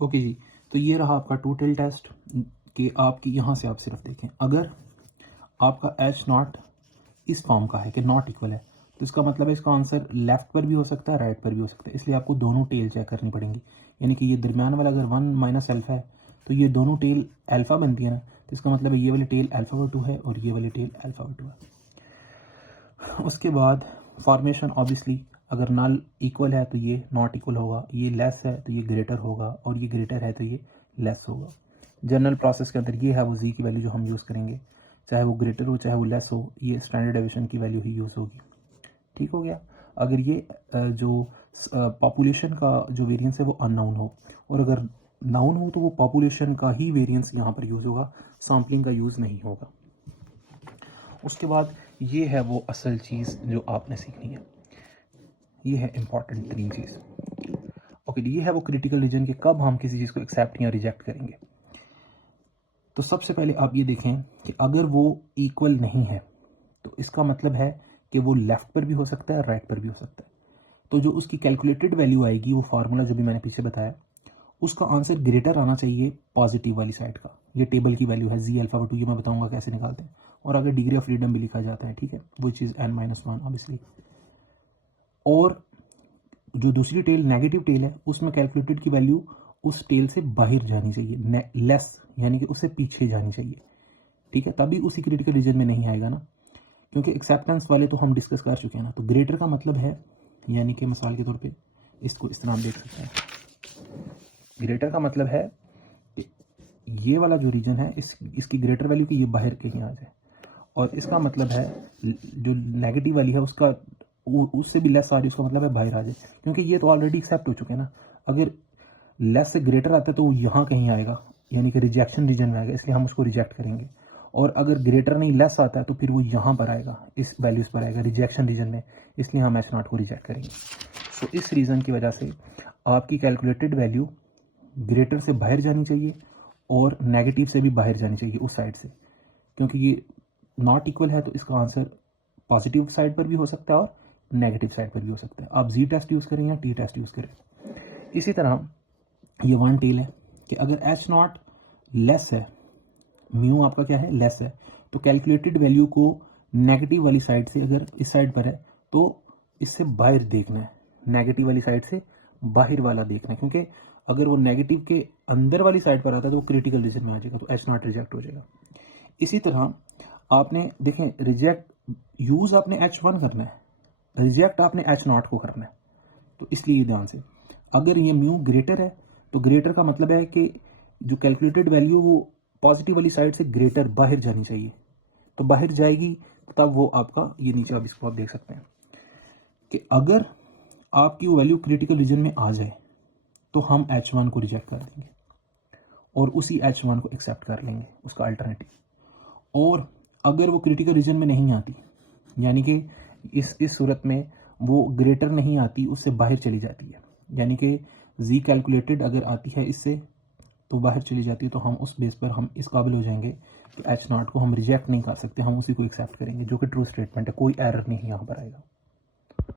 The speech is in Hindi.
ओके जी, तो ये रहा आपका टू टेल टेस्ट कि आपकी यहाँ से आप सिर्फ देखें, अगर आपका एच नॉट इस फॉर्म का है कि नॉट इक्वल है, तो इसका मतलब है इसका आंसर लेफ्ट पर भी हो सकता है, राइट पर भी हो सकता है, इसलिए आपको दोनों टेल चेक करनी पड़ेंगी। यानी कि ये दरमियान वाला अगर 1 माइनस अल्फ़ा है तो ये दोनों टेल अल्फ़ा बनती है ना, तो इसका मतलब है ये वाली टेल अल्फ़ा/2 है और ये वाली टेल अल्फ़ा/2 है। उसके बाद फॉर्मेशन ऑब्वियसली अगर नल इक्वल है तो ये नॉट इक्वल होगा, ये लेस है तो ये ग्रेटर होगा और ये ग्रेटर है तो ये लेस होगा। जनरल प्रोसेस के अंदर ये है वो जी की वैल्यू जो हम यूज़ करेंगे, चाहे वो ग्रेटर हो चाहे वो लेस हो, ये स्टैंडर्ड डेविएशन की वैल्यू ही यूज़ होगी। ठीक हो गया। अगर ये जो पॉपुलेशन का जो वेरिएंस है वो अननाउन हो, और अगर नाउन हो तो वो पॉपुलेशन का ही वेरिएंस यहाँ पर यूज़ होगा, सैम्पलिंग का यूज़ नहीं होगा। उसके बाद ये है वो असल चीज़ जो आपने सीखनी है, ये है इंपॉर्टेंट 3 चीज़। ओके, ये है वो क्रिटिकल रीजन कि कब हम किसी चीज़ को एक्सेप्ट या रिजेक्ट करेंगे। तो सबसे पहले आप ये देखें कि अगर वो इक्वल नहीं है तो इसका मतलब है कि वो लेफ़्ट पर भी हो सकता है, राइट पर भी हो सकता है। तो जो उसकी कैलकुलेटेड वैल्यू आएगी, वो फार्मूला जो भी मैंने पीछे बताया, उसका आंसर ग्रेटर आना चाहिए पॉजिटिव वाली साइड का। ये टेबल की वैल्यू है जी अल्फ़ा/2, ये मैं बताऊंगा कैसे निकालते हैं, और अगर डिग्री ऑफ फ्रीडम भी लिखा जाता है, ठीक है, विच इज़ n-1 ऑब्वियसली। और जो दूसरी टेल नेगेटिव टेल है उसमें कैलकुलेटेड की वैल्यू उस टेल से बाहर जानी चाहिए, लेस यानी कि उससे पीछे जानी चाहिए, ठीक है, तभी उसी क्रिटिकल रीजन में नहीं आएगा ना, क्योंकि एक्सेप्टेंस वाले तो हम डिस्कस कर चुके हैं ना। तो ग्रेटर का मतलब है, यानी कि मिसाल के तौर पे इसको इस तरह हम देख सकते हैं, ग्रेटर का मतलब है कि ये वाला जो रीजन है इसकी ग्रेटर वैल्यू की ये बाहर कहीं आ जाए, और इसका मतलब है जो नेगेटिव वाली है उसका उससे भी लेस आ रही है, उसका मतलब है बाहर आ जाए, क्योंकि ये तो ऑलरेडी एक्सेप्ट हो चुके हैं ना। अगर लेस से ग्रेटर आता है तो वो यहाँ कहीं आएगा, यानी कि रिजेक्शन रीजन में आएगा, इसलिए हम उसको रिजेक्ट करेंगे। और अगर ग्रेटर नहीं लेस आता है तो फिर वो यहाँ पर आएगा, इस वैल्यूज़ पर आएगा रिजेक्शन रीजन में, इसलिए हम एच नॉट को रिजेक्ट करेंगे। सो इस रीज़न की वजह से आपकी कैलकुलेटेड वैल्यू ग्रेटर से बाहर जानी चाहिए और नेगेटिव से भी बाहर जानी चाहिए उस साइड से, क्योंकि ये नॉट इक्वल है तो इसका आंसर पॉजिटिव साइड पर भी हो सकता है और नेगेटिव साइड पर भी हो सकता है। आप जी टेस्ट यूज़ करें या टी टेस्ट यूज़ करें। इसी तरह ये वन टेल है कि अगर एच नॉट लेस है, म्यू आपका क्या है, लेस है, तो कैलकुलेटेड वैल्यू को नेगेटिव वाली साइड से, अगर इस साइड पर है तो इससे बाहर देखना है, नेगेटिव वाली साइड से बाहर वाला देखना है, क्योंकि अगर वो नेगेटिव के अंदर वाली साइड पर आता है तो वो क्रिटिकल रीजन में आ जाएगा, तो एच नॉट रिजेक्ट हो जाएगा। इसी तरह आपने देखें, रिजेक्ट यूज़ आपने H1 करना है, रिजेक्ट आपने एच नॉट को करना है। तो इसलिए ध्यान से, अगर ये म्यू ग्रेटर है तो ग्रेटर का मतलब है कि जो कैलकुलेटेड वैल्यू वो पॉजिटिव वाली साइड से ग्रेटर बाहर जानी चाहिए, तो बाहर जाएगी तब वो आपका, ये नीचे आप इसको आप देख सकते हैं कि अगर आपकी वो वैल्यू क्रिटिकल रीजन में आ जाए तो हम H1 को रिजेक्ट कर देंगे और उसी H1 को एक्सेप्ट कर लेंगे, उसका अल्टरनेटिव। और अगर वो क्रिटिकल रीजन में नहीं आती, यानी कि इस सूरत में वो ग्रेटर नहीं आती, उससे बाहर चली जाती है, यानी कि जी कैलकुलेटेड अगर आती है इससे तो बाहर चली जाती है, तो हम उस बेस पर हम इस काबिल हो जाएंगे कि एच नॉट को हम रिजेक्ट नहीं कर सकते, हम उसी को एक्सेप्ट करेंगे, जो कि ट्रू स्टेटमेंट है, कोई एरर नहीं यहाँ पर आएगा।